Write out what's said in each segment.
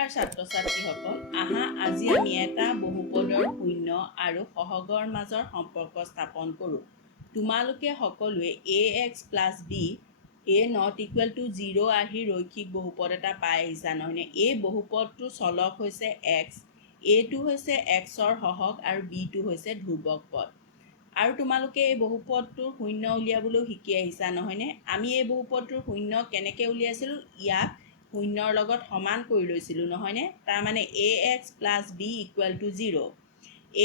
নমস্কাৰ ছাত্ৰ ছাত্ৰীসকল, আহা আজি আমি এটা বহুপদৰ শূন্য আৰু সহগৰ মাজৰ সম্পৰ্ক স্থাপন কৰোঁ। তোমালোকে সকলোৱে ax plus b not equal to 0 আহি ৰৈখিক বহুপদ এটা পাই আহিছা নহয়নে? এই বহুপদটোৰ চলক হৈছে x, এটো হৈছে xৰ সহগ আৰু bটো হৈছে ধ্ৰুৱক পদ। আৰু তোমালোকে এই বহুপদটোৰ শূন্য উলিয়াবলৈ শিকি আহিছা নহয়নে? আমি এই বহুপদটোৰ শূন্য কেনেকৈ উলিয়াইছিলোঁ? ইয়াক শূন্যৰ লগত সমান কৰি লৈছিলোঁ নহয়নে? তাৰমানে ax plus b equal to 0।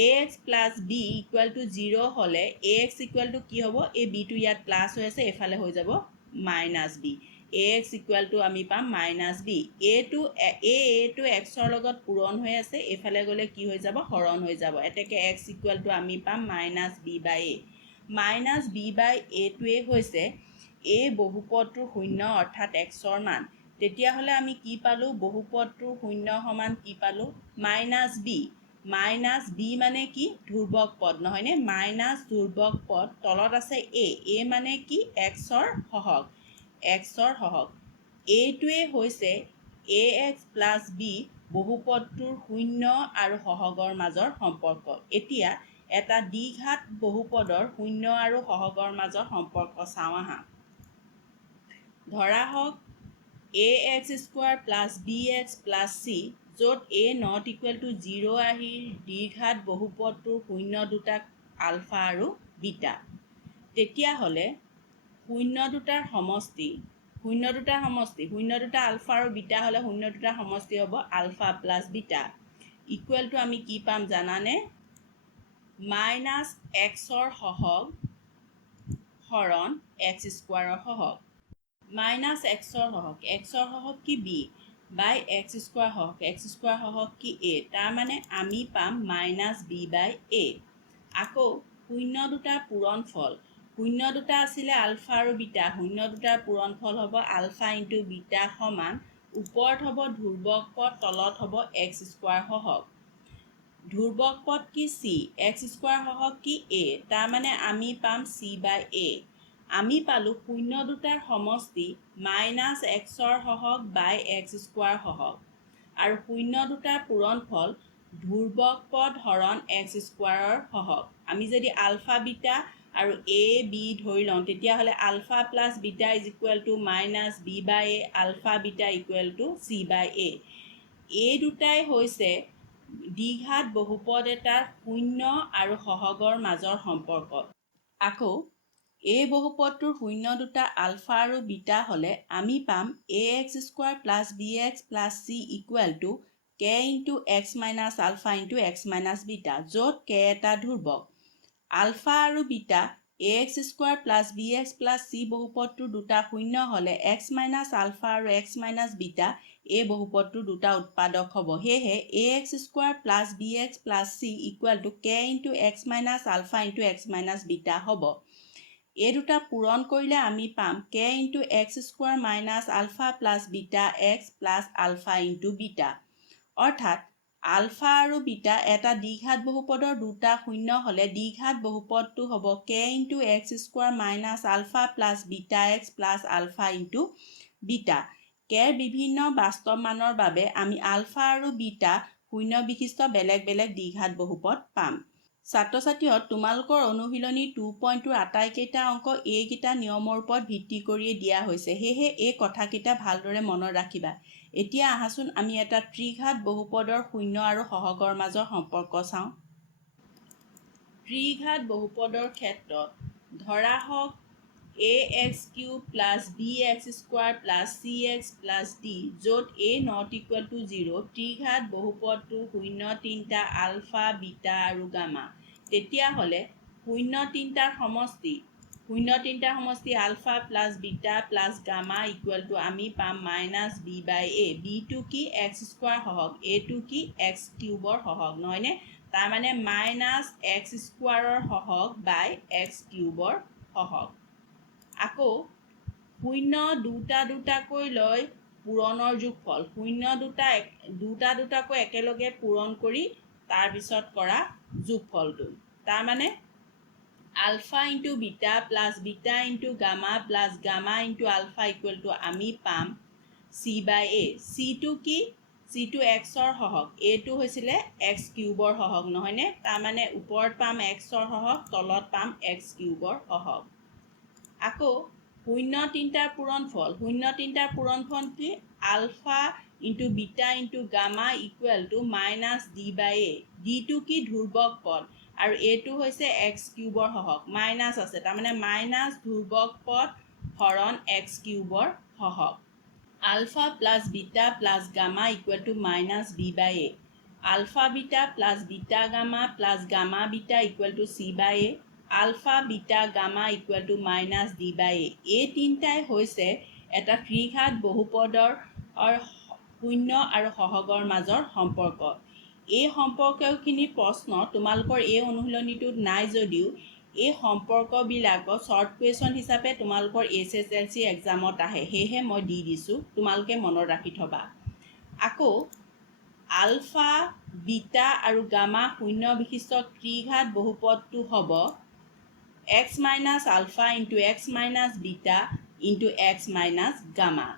ax plus b equal to 0 হ'লে ax ইকুৱেল টু কি হ'ব? এই bটো ইয়াত প্লাছ হৈ আছে, এইফালে হৈ যাব minus b। ax equal to আমি পাম মাইনাছ b। এইটো xৰ লগত পূৰণ হৈ আছে, এইফালে গ'লে কি হৈ যাব? হৰণ হৈ যাব। এতেকে x ইকুৱেল টু আমি পাম minus b by a। Minus b by aটোৱে হৈছে এই বহুপদটোৰ শূন্য অৰ্থাৎ xৰ মান। তেতিয়াহ'লে আমি কি পালোঁ? বহুপদটোৰ শূন্য সমান কি পালোঁ? Minus B. মাইনাছ বি মানে কি? ধ্ৰুৱক পদ নহয়নে? মাইনাছ ধ্ৰুৱক পদ, তলত আছে এ মানে কি? এক্সৰ সহগ। এইটোৱে হৈছে ax প্লাছ বি বহুপদটোৰ শূন্য আৰু সহগৰ মাজৰ সম্পৰ্ক। এতিয়া এটা দ্বিঘাত বহুপদৰ শূন্য আৰু সহগৰ মাজৰ সম্পৰ্ক চাওঁ আহা। ধৰা হওক ax square plus bx plus c, য'ত a নট ইকুৱেল টু 0 আহি দ্বিঘাত বহুপদটোৰ শূন্য দুটাক আলফা আৰু বিটা। তেতিয়াহ'লে শূন্য দুটাৰ সমষ্টি আলফা আৰু বিটা হ'লে শূন্য দুটাৰ সমষ্টি হ'ব alpha plus beta equal to আমি কি পাম জানানে? মাইনাছ এক্সৰ সহগ হৰণ এক্স স্কুৱাৰৰ সহগ। মাইনাছ এক্সৰ সহগ কি b বাই এক্স স্কুৱাৰ সহগ কি a। তাৰমানে আমি পাম মাইনাছ b বাই a। আকৌ শূন্য দুটাৰ পূৰণফল, শূন্য দুটা আছিলে আলফা আৰু বিটা, শূন্য দুটাৰ পূৰণফল হ'ব আলফা ইনটু বিটা সমান ওপৰত হ'ব ধ্ৰুৱক পদ, তলত হ'ব এক্স স্কুৱাৰ সহগ। ধ্ৰুৱক পদ কি c, এক্স স্কুৱাৰ সহগ কি a। তাৰমানে আমি পাম c বাই a। আমি পালোঁ শূন্য দুটাৰ সমষ্টি মাইনাছ এক্সৰ সহগ বাই এক্স স্কুৱাৰ সহগ আৰু শূন্য দুটাৰ পূৰণফল ধ্ৰুৱক পদ হৰণ এক্স স্কুৱাৰৰ সহগ। আমি যদি আলফা বিটা আৰু a b ধৰি লওঁ তেতিয়াহ'লে alpha plus beta is equal to minus b by a, alpha beta equal to c by a। এই দুটাই হৈছে দ্বিঘাত বহুপদ এটাৰ শূন্য আৰু সহগৰ মাজৰ সম্পৰ্ক। আকৌ এই বহুপদটোৰ শূন্য দুটা আলফা আৰু বিটা হ'লে আমি পাম ax square plus bx plus c equal to k into x minus alpha into x minus beta, য'ত k এটা ধ্ৰুৱক। আলফা আৰু beta ax square plus bx plus c বহুপদটোৰ দুটা শূন্য হ'লে এক্স মাইনাছ আলফা আৰু এক্স মাইনাছ বিটা এই বহুপদটোৰ দুটা উৎপাদক হ'ব। সেয়েহে ax square plus bx plus c equal to k into x minus alpha into x minus beta হ'ব। এই দুটা পূৰণ কৰিলে আমি পাম k into x square minus alpha plus beta x plus alpha into beta. অৰ্থাৎ আলফা আৰু beta এটা দ্বিঘাত বহুপদৰ দুটা শূন্য হ'লে দ্বিঘাত বহুপদটো হ'ব k into x square minus alpha plus beta x plus alpha into beta. কেৰ বিভিন্ন বাস্তৱ মানৰ বাবে আমি আলফা আৰু বিটা শূন্য বিশিষ্ট বেলেগ বেলেগ দ্বিঘাত বহুপদ পাম। ছাত্ৰ ছাত্ৰীহঁত, তোমালোকৰ অনুশীলনী 2.2ৰ আটাইকেইটা অংক এইকেইটা নিয়মৰ ওপৰত ভিত্তি কৰিয়ে দিয়া হৈছে, সেয়েহে এই কথাকেইটা ভালদৰে মনত ৰাখিবা। এতিয়া আহাচোন আমি এটা ত্ৰিঘাত বহুপদৰ শূন্য আৰু সহগৰ মাজৰ সম্পৰ্ক চাওঁ। ত্ৰিঘাত বহুপদৰ ক্ষেত্ৰত ধৰা হওক ax cube plus bx square plus cx plus d, য'ত a নট ইকুৱেল টু 0, ত্ৰিঘাত বহুপদটোৰ শূন্য তিনিটা আলফা বিটা আৰু গামা। তেতিয়াহ'লে শূন্য তিনিটাৰ সমষ্টি alpha plus beta plus gamma equal to আমি পাম মাইনাছ b বাই a। bটো কি? এক্স স্কুৱাৰ সহগ, aটো কি? এক্স কিউবৰ সহগ নহয়নে? তাৰমানে মাইনাছ এক্স স্কুৱাৰৰ সহগ বাই এক্স কিউবৰ সহগ। আকৌ শূন্য দুটাকৈ লৈ পূৰণৰ যোগফল, শূন্য দুটাকৈ একেলগে পূৰণ কৰি তাৰপিছত কৰা যোগফলটো। তাৰমানে alpha into beta plus beta into gamma plus gamma into alpha equal to আমি পাম c বাই a। চিটো কি? যিটো এক্সৰ সহগ এইটো হৈছিলে এক্স কিউবৰ সহগ নহয়নে তাৰমানে ওপৰত পাম এক্সৰ সহগ তলত পাম এক্স কিউবৰ সহগ আকৌ 0 তিনিটাৰ পূৰণফল 0 তিনিটাৰ পূৰণফল কি alpha into beta into gamma equal to minus D by A ditto কি ধ্ৰুৱক পদ আৰু এইটো হৈছে এক্স কিউবৰ সহগ মাইনাছ আছে তাৰমানে মাইনাছ ধ্ৰুৱক পদ হৰণ এক্স কিউবৰ সহগ alpha plus beta plus gamma equal to minus B by A alpha beta plus beta gamma beta equal to C by A alpha beta gamma equal to minus D by A এই তিনিটাই হৈছে এটা ত্ৰিঘাত বহুপদৰ শূন্য আৰু সহগৰ মাজৰ সম্পৰ্ক এই সম্পৰ্কখিনি প্ৰশ্ন তোমালোকৰ এই অনুশীলনীটোত নাই যদিও এই সম্পৰ্কবিলাকত শ্বৰ্ট কুৱেশ্যন হিচাপে তোমালোকৰ SSLC এক্সামত আহে সেয়েহে মই দি দিছোঁ তোমালোকে মনত ৰাখি থবা আকৌ আলফা বিটা আৰু গামা শূন্য বিশিষ্ট ত্ৰিঘাত বহুপদটো হ'ব x minus alpha into x minus beta into x minus gamma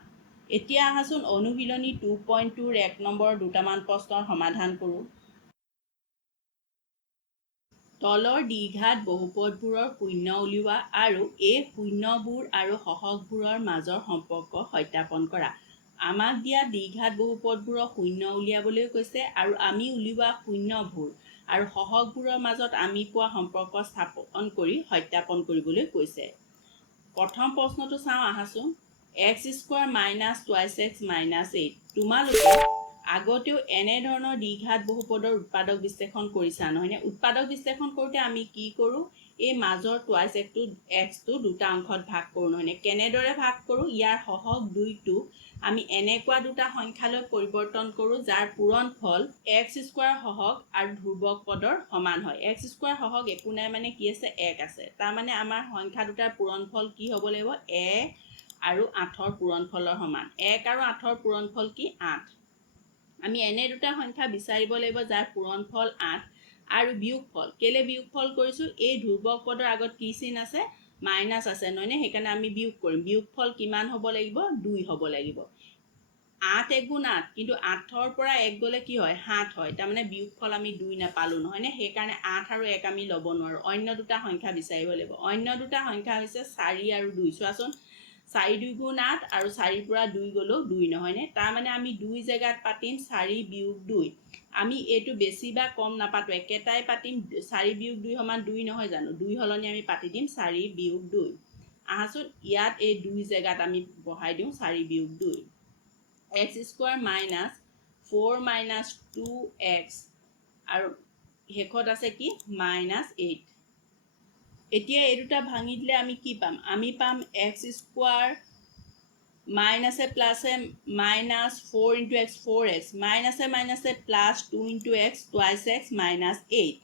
এতিয়া আহাচোন অনুশীলনী 2.2ৰ 1 নম্বৰ দুটামান প্ৰশ্নৰ সমাধান কৰোঁ তলৰ দ্বিঘাত বহুপদবোৰৰ শূন্য উলিওৱা আৰু এই শূন্যবোৰ আৰু সহগবোৰৰ মাজৰ সম্পৰ্ক সত্যাপন কৰা আমাক দিয়া দ্বিঘাত বহুপদবোৰৰ শূন্য উলিয়াবলৈ কৈছে আৰু আমি উলিওৱা শূন্যবোৰ আৰু সহগবোৰৰ মাজত আমি পোৱা সম্পৰ্ক স্থাপন কৰি সত্যাপন কৰিবলৈ কৈছে প্ৰথম প্ৰশ্নটো চাওঁ আহাচোন x square minus 2x minus 8 তোমালোকে আগতেও এনেধৰণৰ দ্বিঘাত বহুপদৰ উৎপাদক বিশ্লেষণ কৰিছা নহয়নে উৎপাদক বিশ্লেষণ কৰোঁতে আমি কি কৰোঁ এই মাজৰ টুৱাইছ এক্সটো দুটা অংশত ভাগ কৰোঁ নহয়নে কেনেদৰে ভাগ কৰোঁ ইয়াৰ সহগ দুইটো আমি এনেকুৱা দুটা সংখ্যালৈ পৰিৱৰ্তন কৰোঁ যাৰ পূৰণফল x স্কোৱাৰ সহগ আৰু ধ্ৰুৱক পদৰ সমান হয় x স্কোৱাৰ সহগ একো নাই মানে কি আছে 1 আছে তাৰমানে আমাৰ সংখ্যা দুটাৰ পূৰণফল কি হ'ব লাগিব 1 আৰু 8ৰ পূৰণফলৰ সমান 1 আৰু 8ৰ পূৰণফল কি 8 আমি এনে দুটা সংখ্যা বিচাৰিব লাগিব যাৰ পূৰণফল 8 আৰু বিয়োগফল কেলে বিয়োগফল কৰিছোঁ এই ধ্ৰুৱক পদৰ আগত কি চিন আছে মাইনাছ আছে নহয়নে সেইকাৰণে আমি বিয়োগ কৰিম বিয়োগফল কিমান হ'ব লাগিব 2 হ'ব লাগিব 8 এগুণ 8 কিন্তু 8ৰ পৰা 1 গ'লে কি হয় 7 হয় তাৰমানে বিয়োগফল আমি 2 নাপালোঁ নহয়নে সেইকাৰণে 8 আৰু 1 আমি ল'ব নোৱাৰোঁ অন্য দুটা সংখ্যা বিচাৰিব লাগিব অন্য দুটা সংখ্যা হৈছে 4 আৰু 2 চোৱাচোন 4 2 গুণ 8 আৰু 4 পৰা 2 গ'লেও 2 নহয়নে তাৰমানে আমি 2 জেগাত পাতিম 4 বিয়োগ 2 আমি এইটো বেছি বা কম নাপাতো একেটাই পাতিম 4 বিয়োগ 2 সমান 2 নহয় জানো 2 হলনি আমি পাতি দিম 4 বিয়োগ 2 আহাচোন ইয়াত এই 2 জেগাত আমি বহাই দিওঁ 4 বিয়োগ 2 x square minus 4 minus 2x আৰু শেষত আছে কি মাইনাছ 8 এতিয়া এই দুটা ভাঙি দিলে আমি কি পাম আমি পাম x স্কোৱাৰ মাইনাছে প্লাছে মাইনাছ 4 ইনটু x 4x মাইনাছে মাইনাছে plus 2 into x twice x minus 8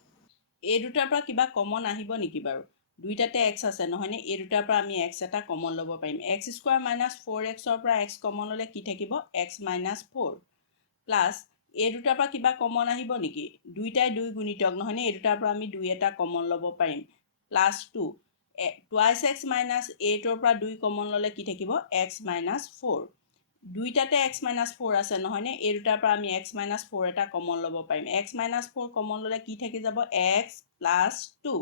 এই দুটাৰ পৰা কিবা কমন আহিব নেকি বাৰু দুইটাতে x আছে নহয়নে এই দুটাৰ পৰা আমি x এটা কমন ল'ব পাৰিম x স্কোৱাৰ মাইনাছ 4xৰ পৰা x কমন ল'লে কি থাকিব x মাইনাছ 4 প্লাছ এই দুটাৰ পৰা কিবা কমন আহিব নেকি দুইটাই 2 গুণিতক নহয়নে এই দুটাৰ পৰা আমি 2 এটা কমন ল'ব পাৰিম প্লাছ 2 টুৱাইছ x মাইনাছ 8ৰ পৰা 2 কমন ল'লে কি থাকিব x মাইনাছ 4 দুইটাতে x মাইনাছ 4 আছে নহয়নে এই দুটাৰ পৰা আমি x মাইনাছ 4 এটা কমন ল'ব পাৰিম x মাইনাছ 4 কমন ল'লে কি থাকি যাব x প্লাছ 2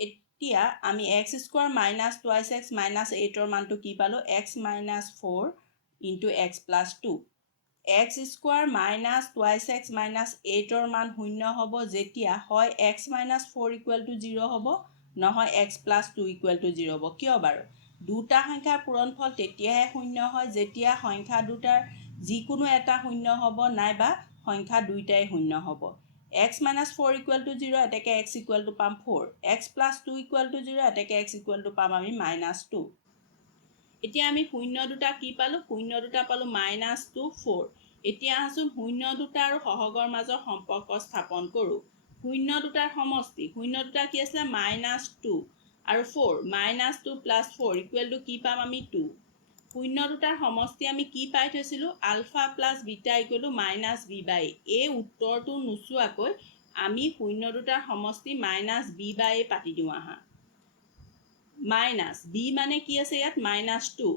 এতিয়া আমি x square minus twice x minus 8ৰ মানটো কি পালোঁ x minus 4 into x plus 2 x square minus twice x minus 8ৰ মান শূন্য হ'ব যেতিয়া হয় x মাইনাছ 4 ইকুৱেল টু 0 হ'ব নহয় x প্লাছ 2 ইকুৱেল টু 0 হ'ব কিয় বাৰু দুটা সংখ্যাৰ পূৰণফল তেতিয়াহে শূন্য হয় যেতিয়া সংখ্যা দুটাৰ যিকোনো এটা শূন্য হ'ব নাইবা সংখ্যা দুইটাই শূন্য হ'ব x মাইনাছ 4 ইকুৱেল টু 0 এতেকে x ইকুৱেল টু পাম 4 x প্লাছ 2 ইকুৱেল টু 0 এতেকে x ইকুৱেল টু পাম আমি মাইনাছ 2 এতিয়া আমি শূন্য দুটা কি পালোঁ শূন্য দুটা পালোঁ মাইনাছ 2 4 এতিয়া আহাচোন শূন্য দুটা আৰু সহগৰ মাজৰ সম্পৰ্ক স্থাপন কৰোঁ শূন্য দুটাৰ সমষ্টি শূন্য দুটা কি আছিলে মাইনাছ 2 আৰু 4 মাইনাছ 2 প্লাছ 4 ইকুৱেল টু কি পাম আমি 2 শূন্য দুটাৰ সমষ্টি আমি কি পাই থৈছিলোঁ alpha plus beta equal to minus B by এই উত্তৰটো নোচোৱাকৈ আমি শূন্য দুটাৰ সমষ্টি মাইনাছ বি বাই পাতি দিওঁ আহা মাইনাছ বি মানে কি আছে ইয়াত মাইনাছ 2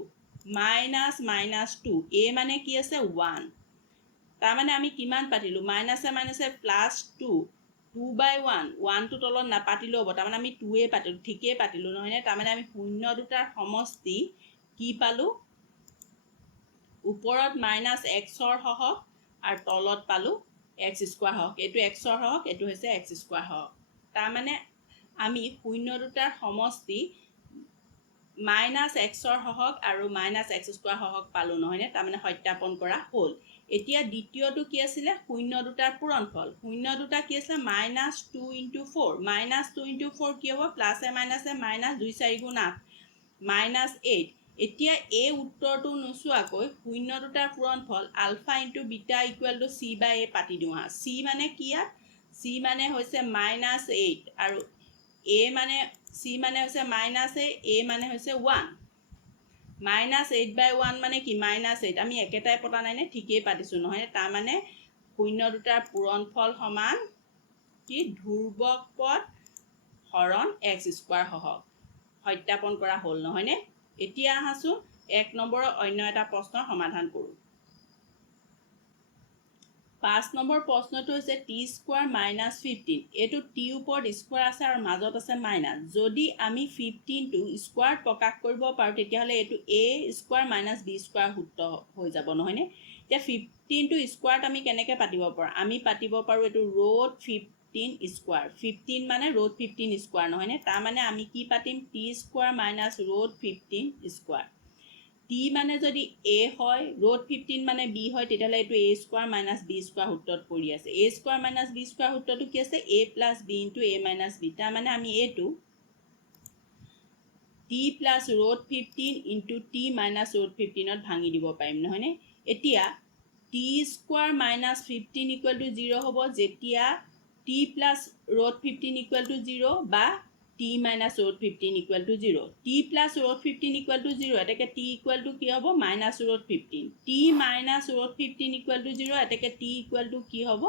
মাইনাছ মাইনাছ 2 এ মানে কি আছে 1 তাৰ মানে আমি কিমান পাতিলোঁ মাইনাছে মাইনাছে প্লাছ 2/1 1টো তলত নাপাতিলেও হ'ব তাৰমানে আমি 2 পাতিলোঁ ঠিকেই পাতিলোঁ নহয়নে তাৰমানে আমি শূন্য দুটাৰ সমষ্টি কি পালোঁ ওপৰত মাইনাছ এক্সৰ সহগ আৰু তলত পালোঁ এক্স স্কোৱাৰ সহগ এইটো এক্সৰ সহগ এইটো হৈছে এক্স স্কোৱাৰ সহগ তাৰমানে আমি শূন্য দুটাৰ সমষ্টি মাইনাছ এক্সৰ সহগ আৰু মাইনাছ এক্স স্কোৱাৰ সহগ পালোঁ নহয়নে তাৰমানে সত্যাপন কৰা হ'ল এতিয়া দ্বিতীয়টো কি আছিলে শূন্য দুটাৰ পূৰণফল শূন্য দুটা কি আছিলে -2 × 4 -2 × 4 কি হ'ব প্লাছে মাইনাছে মাইনাছ 2 4 গুণ 8 -8 এতিয়া এই উত্তৰটো নোচোৱাকৈ শূন্য দুটাৰ পূৰণফল alpha into beta equal to c/a পাতি দিওঁ হা c মানে কি ইয়াত c মানে হৈছে -8 আৰু a মানে c মানে হৈছে -8 a মানে হৈছে 1 -8/1 মানে কি -8 আমি একেটাই পতা নাই নে ঠিকেই পাতিছোঁ নহয় তাৰ মানে শূন্য দুটাৰ পূৰণফল সমান কি ধ্ৰুৱক পদ হৰণ এক্স স্কোৱাৰ সহগ সত্যাপন কৰা হ'ল নহয়নে এতিয়া আহাচোন 1 নম্বৰৰ অন্য এটা প্ৰশ্নৰ সমাধান কৰোঁ 5 নম্বৰ প্ৰশ্নটো হৈছে t² - 15 এইটো t ওপৰত স্কোৱাৰ আছে আৰু মাজত আছে মাইনাছ যদি আমি 15টো স্কোৱাৰত প্ৰকাশ কৰিব পাৰোঁ তেতিয়াহ'লে এইটো a² - b² সূত্ৰ হৈ যাব নহয়নে এতিয়া 15টো স্কোৱাৰত আমি কেনেকৈ পাতিব পাৰোঁ আমি পাতিব পাৰোঁ এইটো ৰুট 15 স্কোৱাৰ 15 মানে ৰুট 15 স্কোৱাৰ নহয়নে তাৰ মানে আমি কি পাতিম t² - ৰুট 15 স্কোৱাৰ t মানে যদি a হয় ৰুট 15 মানে b হয় তেতিয়াহ'লে এইটো a² - b² সূত্ৰত পৰি আছে a² - b² সূত্ৰটো কি আছে a + b × a - b তাৰ মানে আমি এইটো t + ৰুট 15 × t - ৰুট 15ত ভাঙি দিব পাৰিম নহয়নে এতিয়া t² - 15 = 0 হ'ব যেতিয়া t + ৰুট 15 = 0 বা t - ৰুট 15 = 0 t + ৰুট 15 = 0 এতেকে t = কি হ'ব -ৰুট 15 t - ৰুট 15 = 0 এতেকে t = কি হ'ব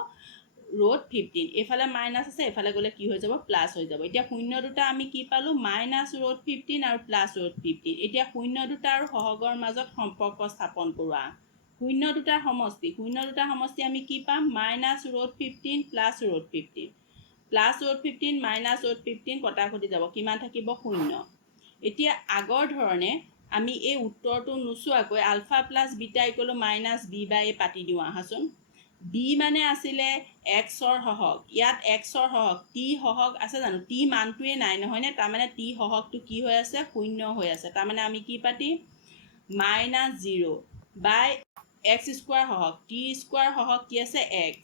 ৰুট 15 এফালে মাইনাছ আছে এফালে গ'লে কি হৈ যাব প্লাছ হৈ যাব এতিয়া শূন্য দুটা আমি কি পালোঁ -ৰুট 15 আৰু +ৰুট 15 এতিয়া শূন্য দুটা আৰু সহগৰ মাজত সম্পৰ্ক স্থাপন কৰোঁ শূন্য দুটাৰ সমষ্টি আমি কি পাম -ৰুট 15 +ৰুট 15 +ৰুট 15 -ৰুট 15 কটাকটি যাব কিমান থাকিব 0 এতিয়া আগৰ ধৰণে আমি এই উত্তৰটো নোচোৱাকৈ আলফা + বিটা = -b/a পাতি দিওঁ আহাচোন b মানে আছিলে এক্সৰ সহগ ইয়াত এক্সৰ সহগ t সহগ আছে জানো t মানটোৱে নাই নহয়নে তাৰমানে t সহগটো কি হৈ আছে 0 হৈ আছে তাৰমানে আমি কি পাতিম -0/x² সহগ t² সহগ কি আছে 1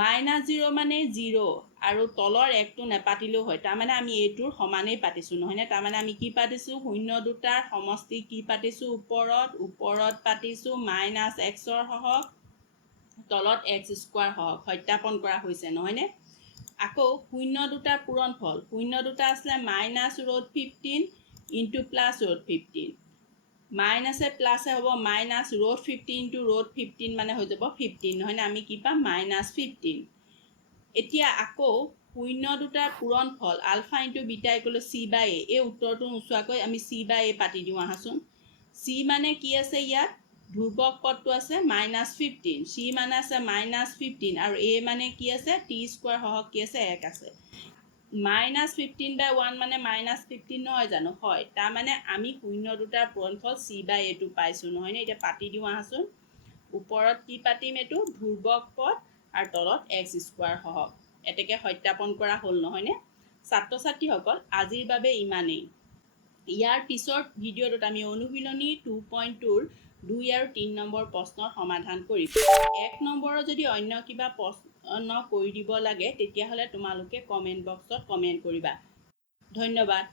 -0 মানে 0 আৰু তলৰ 1টো নেপাতিলেও হয় তাৰমানে আমি এইটোৰ সমানেই পাতিছোঁ নহয়নে তাৰমানে আমি কি পাতিছোঁ শূন্য দুটাৰ সমষ্টি কি পাতিছোঁ ওপৰত পাতিছোঁ -xৰ সহগ তলত x² সহগ সত্যাপন কৰা হৈছে নহয়নে আকৌ শূন্য দুটাৰ পূৰণফল শূন্য দুটা আছিলে -ৰুট 15 × +ৰুট 15 মাইনাছে প্লাছে হ'ব -ৰুট 15 × ৰুট 15 মানে হৈ যাব 15 নহয়নে আমি কি পাম -15 এতিয়া আকৌ শূন্য দুটাৰ পূৰণফল আলফা × বিটা = c/a এই উত্তৰটো নোচোৱাকৈ আমি c/a পাতি দিওঁ আহাচোন c মানে কি আছে ইয়াত ধ্ৰুৱক পদটো আছে -15 c মানে আছে -15 আৰু a মানে কি আছে t² সহগ কি আছে 1 আছে -15/1 মানে -15 নহয় জানো হয় তাৰ মানে আমি শূন্য দুটাৰ পূৰণফল c/a পাইছোঁ নহয়নে এতিয়া পাতি দিওঁ আহাচোন ওপৰত কি পাতিম এইটো ধ্ৰুৱক পদ আৰু তলত x² সহগ এতেকে সত্যাপন কৰা হ'ল নহয়নে ছাত্ৰ ছাত্ৰীসকল আজিৰ বাবে ইমানেই ইয়াৰ পিছৰ ভিডিঅ'টোত আমি অনুশীলনী 2.2ৰ 2 আৰু 3 নম্বৰ প্ৰশ্নৰ সমাধান কৰিম 1 নম্বৰৰ যদি অন্য কিবা প্ৰশ্ন কৰি দিব লাগে তেতিয়াহ'লে তোমালোকে কমেণ্ট বক্সত কমেণ্ট কৰিবা ধন্যবাদ